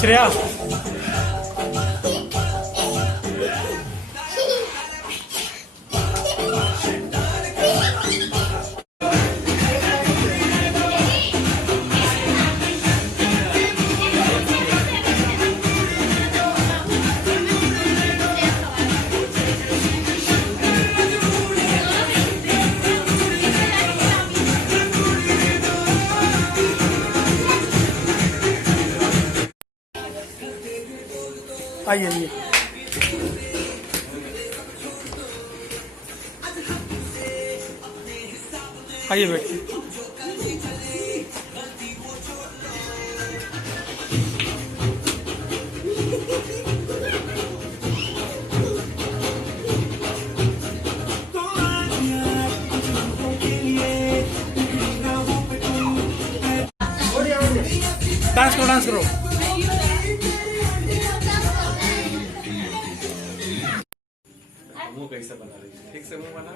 श्रेया आइए आइए आइए बैठिए। डांस करो डांस करो। मुंह कैसे बना रही है? ठीक से मुंह बना।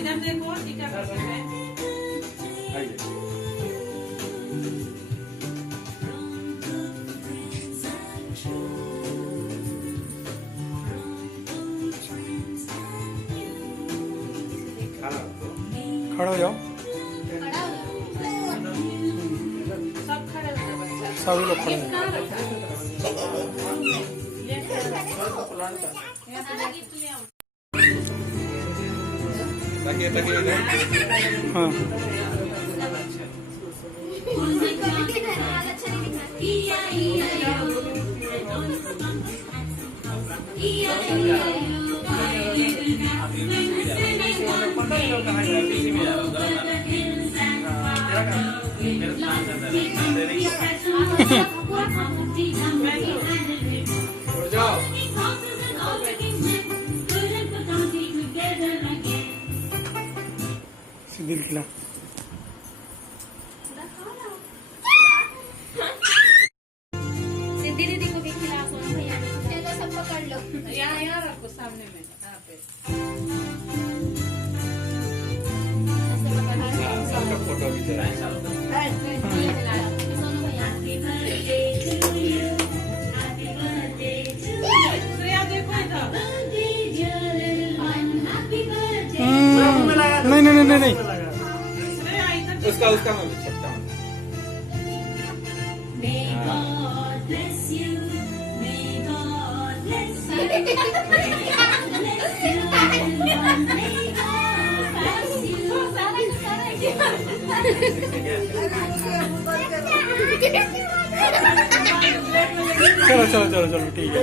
इधर देखो टीका कर रहे हैं। खड़े हो जाओ। सभी लोग खड़े हैं। ताकि ताकि हाँ दिल खिला। सिद्धि दीदी को भी खिला सोनू भैया। चलो सब पकड़ लो। यहाँ रखो सामने में यहाँ पे। सबका फोटो भी चला है। सोनू भैया। श्रेया देखो इधर। नहीं नहीं नहीं नहीं श्रेया इधर। उसका उसका मैं भी छपता हूँ। चलो चलो चलो चलो ठीक है।